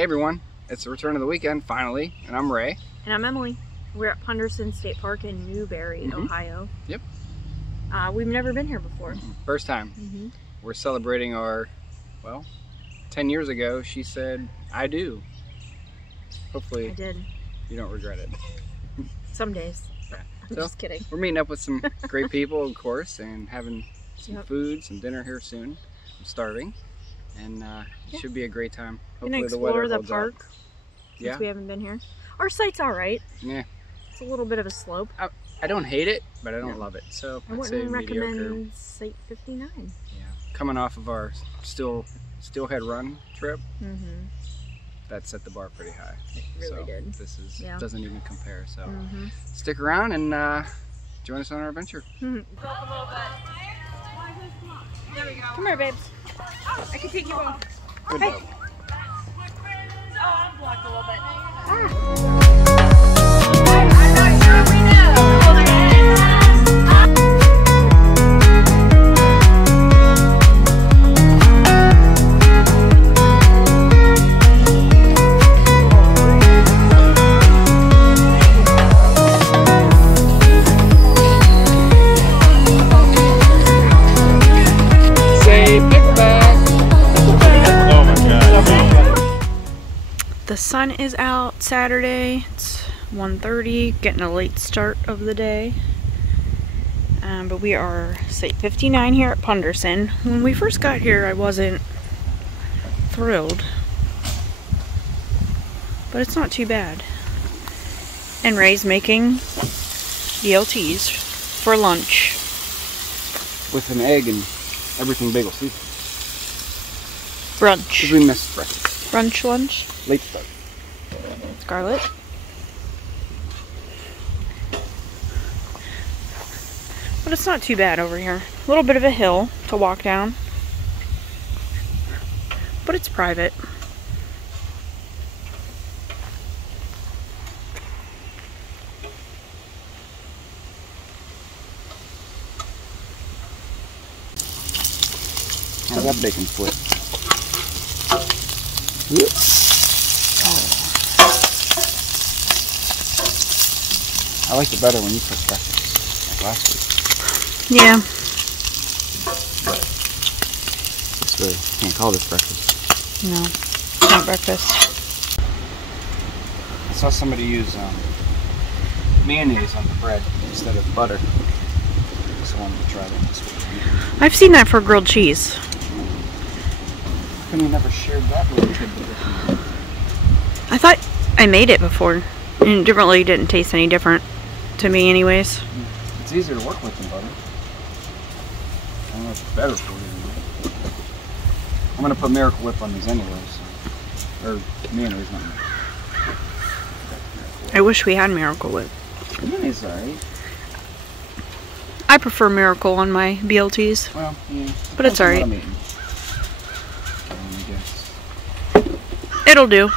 Hey everyone, it's the return of the weekend, finally, and I'm Ray. And I'm Emily. We're at Punderson State Park in Newbury, Ohio. Yep. We've never been here before. First time. We're celebrating our, well, 10 years ago, she said, I do. Hopefully, I did. You don't regret it. Some days. Yeah. I'm just kidding. We're meeting up with some great people, of course, and having some food, some dinner here soon. I'm starving, and it should be a great time. Hopefully the weather holds up. Explore the park since we haven't been here. Our site's all right. Yeah. It's a little bit of a slope. I don't hate it, but I don't love it. So I wouldn't recommend Site 59. Yeah. Coming off of our Steelhead Run trip, that set the bar pretty high. It really did. This doesn't even compare. So stick around and join us on our adventure. Go up a little bit. There we go. Come here, babes. I can take you off. Good hey. Oh, I'm blocked a little bit. I'm not sure we know. The sun is out Saturday. It's 1:30, getting a late start of the day. But we are Site 59 here at Punderson. When we first got here, I wasn't thrilled, but it's not too bad. And Ray's making BLTs for lunch. With an egg and everything bagel, see? Brunch. Because we missed breakfast. Brunch, lunch. Late start. Scarlett. But it's not too bad over here. A little bit of a hill to walk down. But it's private. How's that bacon flip? I liked it better when you cooked breakfast, like last week. Yeah. This really can't call this breakfast. No, it's not breakfast. I saw somebody use mayonnaise on the bread instead of butter. Just wanted to try that this week. I've seen that for grilled cheese. How come you never shared that little tidbit with me? I thought I made it before, and it really didn't taste any different to me anyways. It's easier to work with than butter. I don't know if it's better for you. I'm going to put Miracle Whip on these anyway, so. Or mayonnaise, not mayonnaise. I wish we had Miracle Whip. Mayonnaise is alright. I prefer Miracle on my BLTs. Well, yeah. But it's alright. It'll do.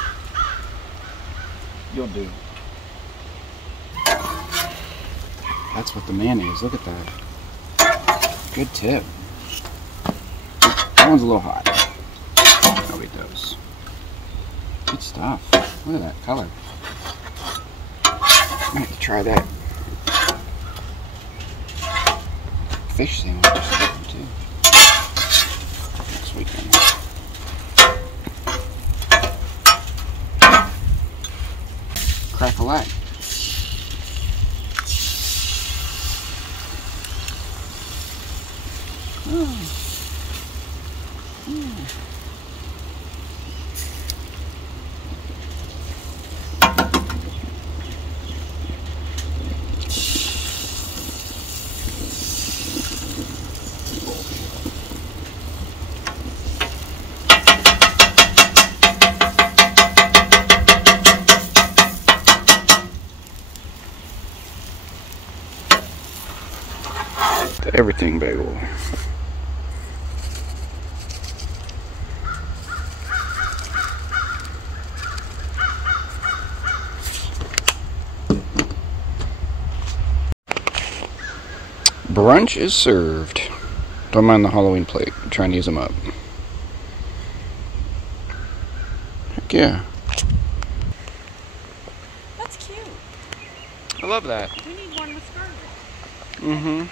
You'll do. That's what the mayonnaise. Look at that. Good tip. That one's a little hot. Nobody does. Good stuff. Look at that color. I have to try that. Fish sandwich too. Next weekend. Crack-a-lack. The everything bagel. Brunch is served. Don't mind the Halloween plate. I'm trying to use them up. Heck yeah. love that. We need one with scarlet. Mm-hmm.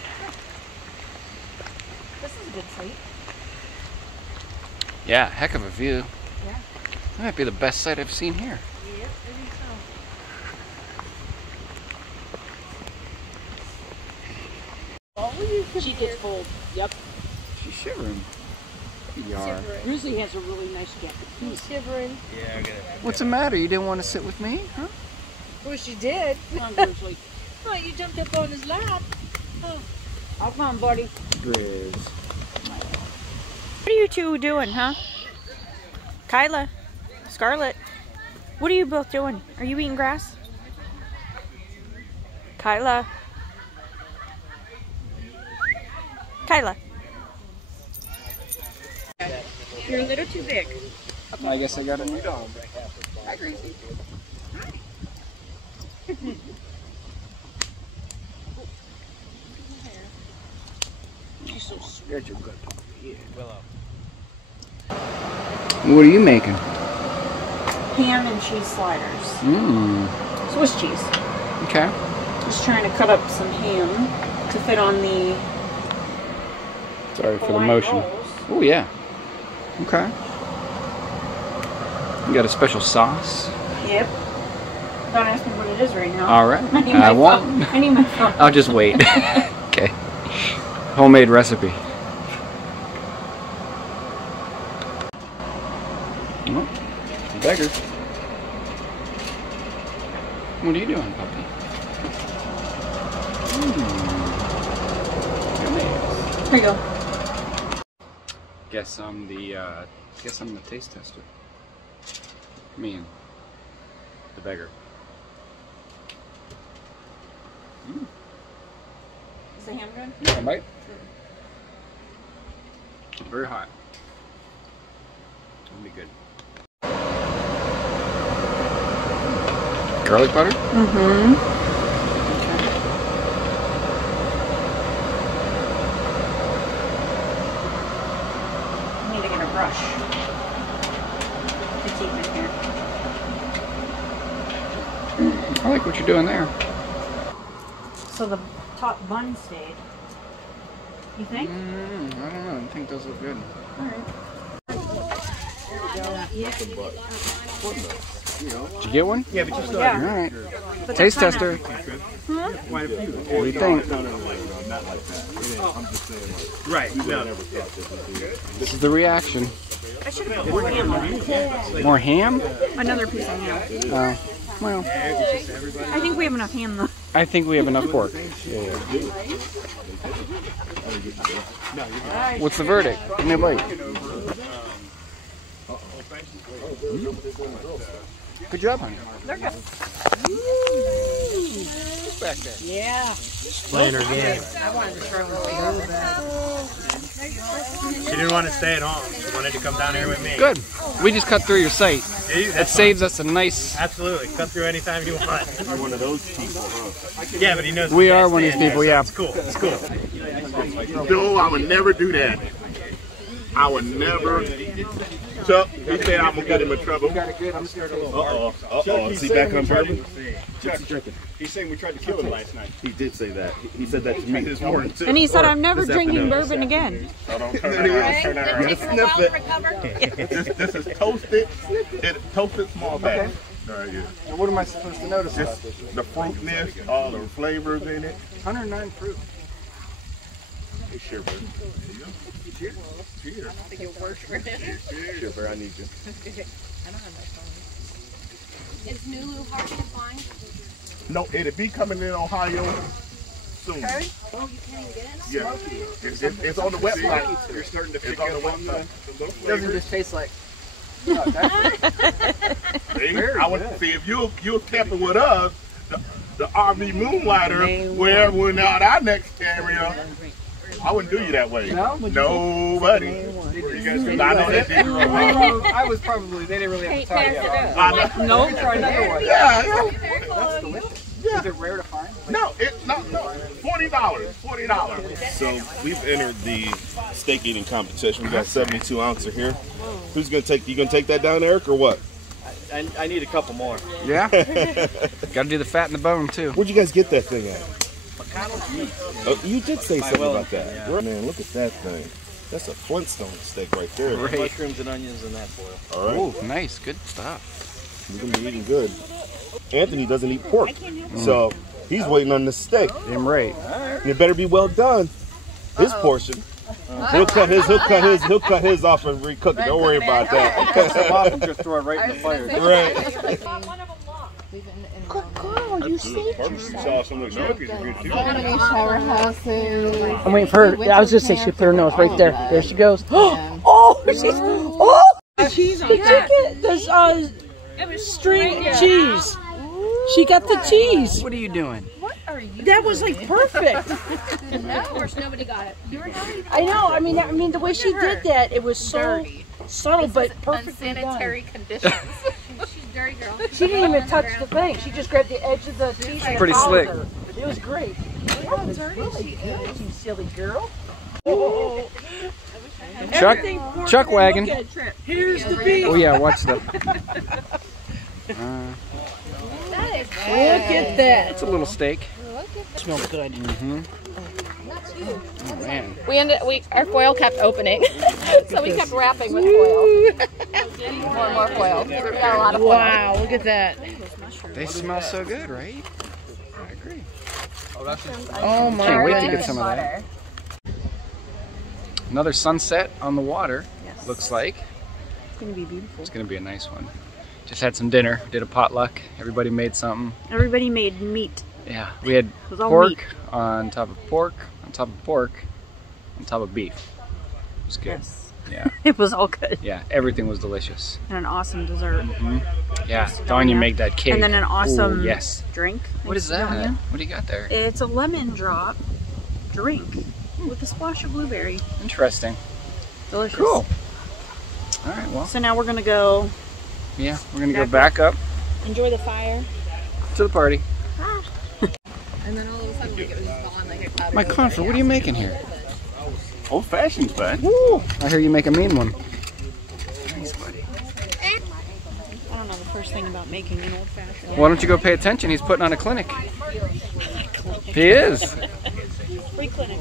This is a good treat. Yeah, heck of a view. Yeah. That might be the best sight I've seen here. Yep, I think so. She gets cold. Yep. She's shivering. You are. Grizzly has a really nice jacket. He's shivering. Yeah, I get it. What's the matter? You didn't want to sit with me, huh? Well, she did. Come on, Grizzly. Oh, you jumped up on his lap. Oh. I'll come, buddy. Grizz. What are you two doing, huh? Kyla, Scarlett, what are you both doing? Are you eating grass? Kyla. Kyla. You're a little too big. I guess I got a new dog. Hi, Gracie. She's so sweet. What are you making? Ham and cheese sliders. Mmm. Swiss cheese. Okay. Just trying to cut up some ham to fit on the Sorry for the Hawaiian motion. rolls. Oh, yeah. Okay. You got a special sauce? Yep. Don't ask me what it is right now. All right. I need my I won't. phone. I need my phone. I'll just wait. Okay. Homemade recipe. Oh, beggar. What are you doing, puppy? Here you go. Guess I'm the taste tester. Me and the beggar. Is the ham good? One bite. Very hot. It'll be good. Garlic butter? Mm-hmm. I need to get a brush to keep it here. I like what you're doing there. So the top bun stayed. You think? I don't know. I think those look good. Alright. Did you get one? Yeah, but you still Yeah. All right. But Taste that's tester. Huh? What do you think? right. No. This is the reaction. I should have put more ham on it. More ham? Another piece of ham. Oh, well. I think we have enough ham though. I think we have enough pork. Yeah. What's the verdict? Give me a bite. Good job, honey. They're good. Back there. Yeah. Playing her game. I wanted to throw her so bad. She didn't want to stay at home. She wanted to come down here with me. Good. We just cut through your site. See, That that's saves us a nice... Absolutely. Cut through anytime you want. You're one of those people, huh? Yeah, but he knows We are one of these people, yeah. It's cool. It's cool. No, I would never do that. I would never. Chuck, he said I'm gonna get him in trouble. Uh-oh. Is he back on bourbon? He's saying we tried to kill him last night. He did say that. He said that to me this morning too. And he said, I'm never This drinking afternoon. bourbon again. Oh, don't turn around. Turn around. Just sniff it. This is toasted. Toasted small batch. All right, yeah. And what am I supposed to notice about Just this? the fruitness, all the flavors in it. 109 proof. Hey, Shiver. Cheers. Cheers. I think it works for him. Shiver, I need you. Is Nulu Hearty flying? No, it'll be coming in Ohio soon. Oh, you can't even get it? Yeah, it's on the website. You're starting to It's pick on the up on website. Doesn't just taste like... See, I would see if you're camping with us, the RV Moonlighter, wherever we're out our next area. I wouldn't do you that way. No? Nobody. I know that didn't roll. I was probably... They didn't really have to tell you. No. Try another one. Yeah. That's delicious. Yeah. Is it rare to find? No, it's not. No, $40. So we've entered the steak eating competition. We got 72 ouncer here. Who's gonna take? You gonna take that down, Eric, or what? I need a couple more. Yeah? Gotta do the fat and the bone too. Where'd you guys get that thing at? Oh, you did say something about that. Yeah. Man, look at that thing. That's a Flintstone steak right there. Great. Mushrooms and onions and that foil. All right. Oh, nice. Good stuff. You're going to be eating good. Anthony doesn't eat pork, so he's waiting on this steak. Damn right. It better be well done. His portion. He'll cut his off and recook it. Don't worry about that. Just throw it right in the fire. Right. Carl, you saved Barbecue sauce on those cookies are good too. shower houses. I'm waiting for her. I was just saying she put her nose right there. There she goes. Oh, she's. Oh! Cheese on The that. chicken. There's string cheese. She got the cheese. What are you doing? That was like perfect. No, of course nobody got it. I know. I mean, the way she did that, it was so subtle but perfectly done. Unsanitary conditions. She's a dirty girl. She didn't even touch the thing. She just grabbed the edge of the cheese and Pretty followed slick. her. It was great. That was really good, you silly girl. Chuck wagon. Here's the beef. Oh yeah, watch the. Look at that. It's a little steak. Smells good. Oh man. Our foil kept opening, so we kept wrapping with foil. More and more foil. We got a lot of foil. Wow, look at that. They smell so good, right? I agree. Oh my Can't wait to goodness. get some of that. Another sunset on the water. Yes. Looks like. It's gonna be beautiful. It's gonna be a nice one. Just had some dinner. Did a potluck. Everybody made something. Everybody made meat. Yeah, we had was all pork meat. on top of pork, on top of pork, on top of beef. It was good. Yes. Yeah, It was all good. yeah, everything was delicious. And an awesome dessert. Yeah, Danya made that cake. And then an awesome Ooh, yes. drink. What is that? What do you got there? It's a lemon drop drink with a splash of blueberry. Interesting. Delicious. Cool. All right, well, So now we're gonna go yeah, we're gonna go back up enjoy the fire. to the party. And then all of a sudden it was gone like a cloud. My Confer, what are you making here? Old fashioned, bud. Woo! I hear you make a mean one. Nice, buddy. I don't know the first thing about making an old fashioned. Why don't you go pay attention? He's putting on a clinic. He is. Free clinic.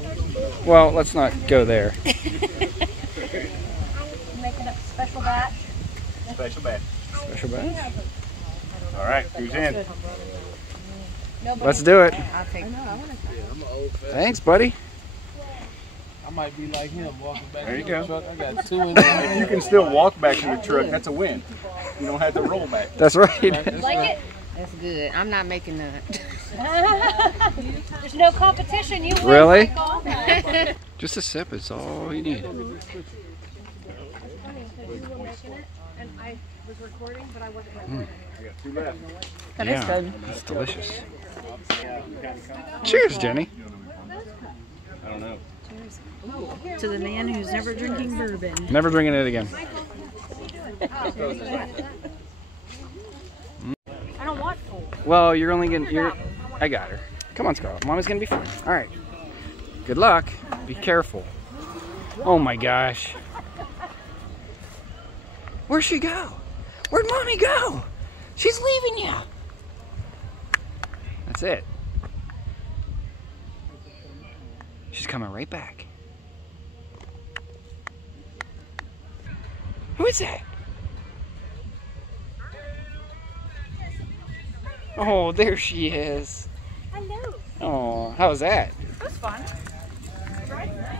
Well, let's not go there. Making a special batch. Special batch. Special batch. All right, who's in? Let's do it. I'll take it. Thanks, buddy. I might be like him walking back There you to go. the truck. I got two in there. If you can still walk back to the truck, that's a win. You don't have to roll back. That's right. Like it? That's good. I'm not making that. There's no competition. You win. Really? Just a sip is all you need. And I was recording, but I wasn't recording. That is good. It's delicious. Cheers, Jenny. I don't know. To the man who's never drinking bourbon. Never drinking it again. I don't want full. Well, you're only gonna. I got her. Come on, Scarlett. Mommy's gonna be fine. All right. Good luck. Be careful. Oh my gosh. Where'd she go? Where'd Mommy go? She's leaving you. That's it. She's coming right back. Who is that? Oh, there she is. Hello. Oh, how was that? That was fun.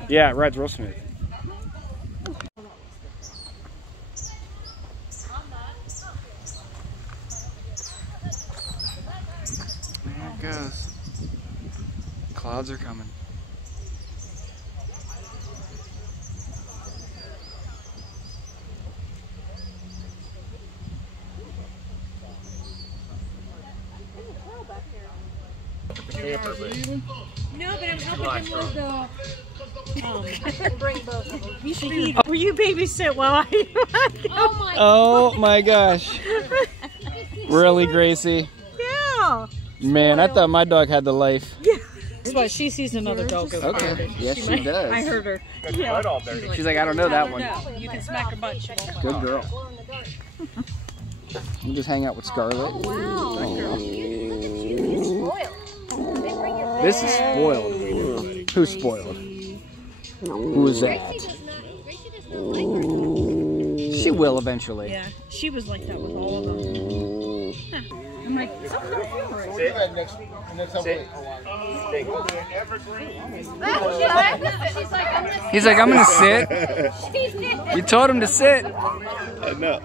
Yeah, it rides real smooth. There it goes. Clouds are coming. No, but I was hoping to move the. Bring both of them. You should eat. Will you babysit while I Oh my Oh my gosh. Really, Gracie? Yeah. Man, I thought my dog had the life. That's why she sees another dog. Okay. Yes, she does. I heard her. Butt all dirty. She's like, I don't know that one. You can smack her butt. She won't. Good girl. We'll just hang out with Scarlett. This is spoiled. Who's spoiled? Who is that? She will eventually. Yeah, she was like that with all of them. Huh. I'm like, something's not feel right. He's like, I'm gonna sit. You told him to sit. No.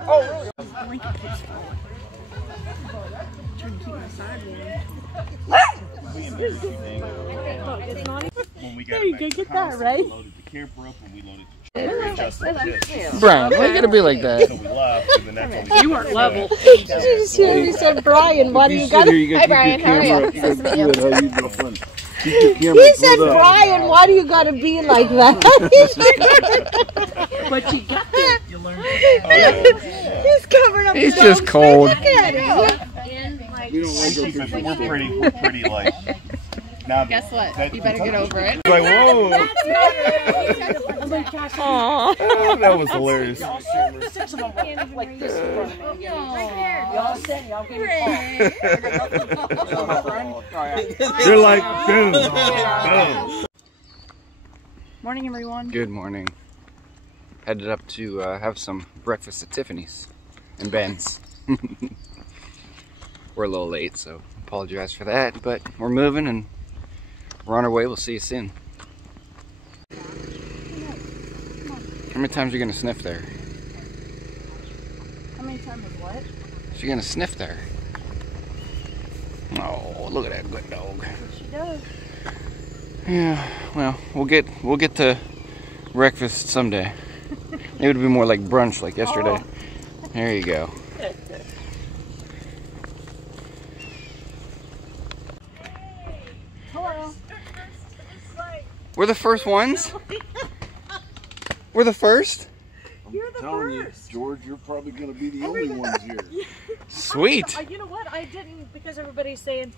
There you go, get that right. Brian, why you gotta be like that? You weren't level. Did you see what he said, Brian? Why do you got? Hi Brian, how are you? Nice to meet you. He said, Brian, why do you got to be like that? But you got it. You learned. He's covering up. He's just cold. We're pretty like. Now, Guess what? You better get over it. Like, whoa. That was hilarious. They're like, boom, boom. Morning, everyone. Good morning. Headed up to have some breakfast at Tiffany's and Ben's. We're a little late, so apologize for that, but we're moving and we're on our way. We'll see you soon. How many times are you gonna sniff there? How many times is what? She's gonna sniff there. Oh, look at that good dog. She does. Yeah, well, we'll get to breakfast someday. It would be more like brunch like yesterday. Oh. There you go. Hello. We're the first ones. We're the first. You're the Telling you, first. George, you're probably going to be the only ones here. Sweet. You know what? I didn't, because everybody's saying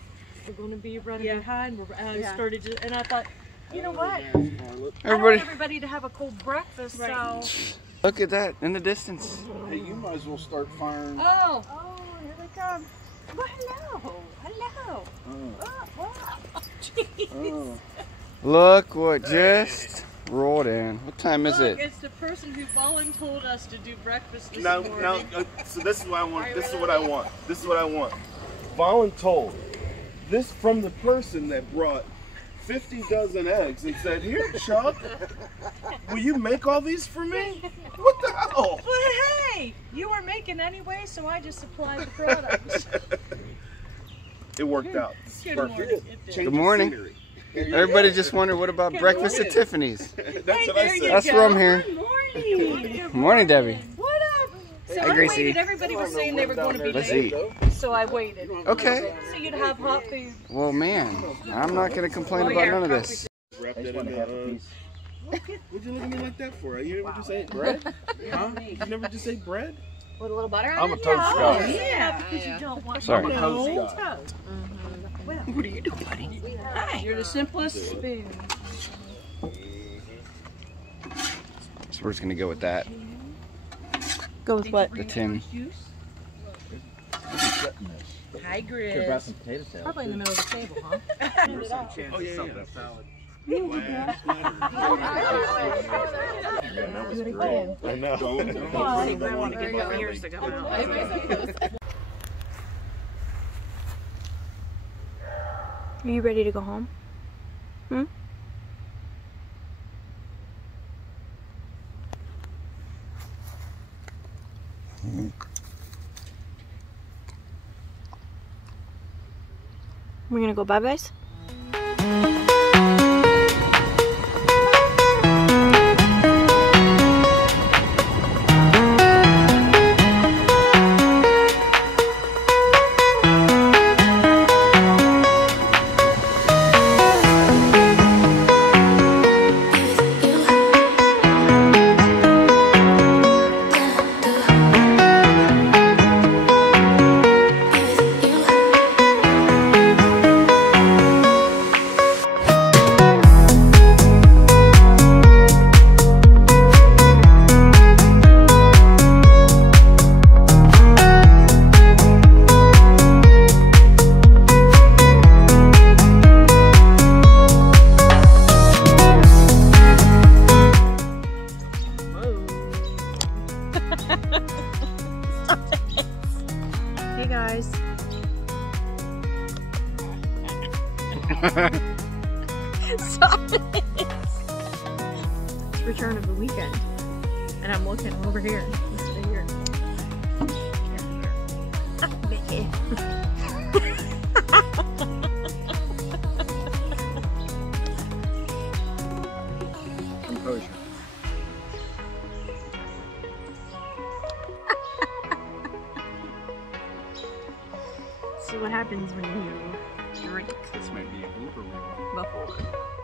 we're going to be running behind. I started to, and I thought, you know what? I want everybody to have a cold breakfast, so. Look at that in the distance. Hey, you might as well start firing. Oh, here they come. Well, hello. Hello. Jeez. Look what just rolled in. What time is it? It's the person who volunteered us to do breakfast this Now, so this is what I want. This is what I want. This is what I want. Voluntold. This from the person that brought 50 dozen eggs and said, "Here, Chuck, will you make all these for me?" What the hell? Well, hey, you were making anyway, so I just supplied the products. It worked out. Good morning. Good morning. Everybody just wondered what about breakfast at Tiffany's. That's what I said. That's where I'm here. Good morning. Good morning, Debbie. What up? So Hey, I Gracie. waited. Everybody was saying they were going to be Let's late, eat. so I waited. Okay. So you'd have hot food. Well, man, I'm not going to complain about none of this. Wrap that in the, what'd you look at me like that for? You never just ate bread? Huh? You never just ate bread? With a little butter on I'm a it? toast guy. Yeah, because you don't want Sorry. I'm a toast guy. What are you doing, buddy? You're the simplest spoon. So we're just going to go with that. Go with what? The tin. Hi, Grizz. Probably in the middle of the table, huh? Oh, yeah, yeah. Do it again. I know. I want to get my ears to come out. Are you ready to go home? Hmm? We're gonna go bye-byes? return of the weekend. And I'm looking over here. Stay here. Mickey. Composure. So what happens when you drink This might be a blooper reel. before?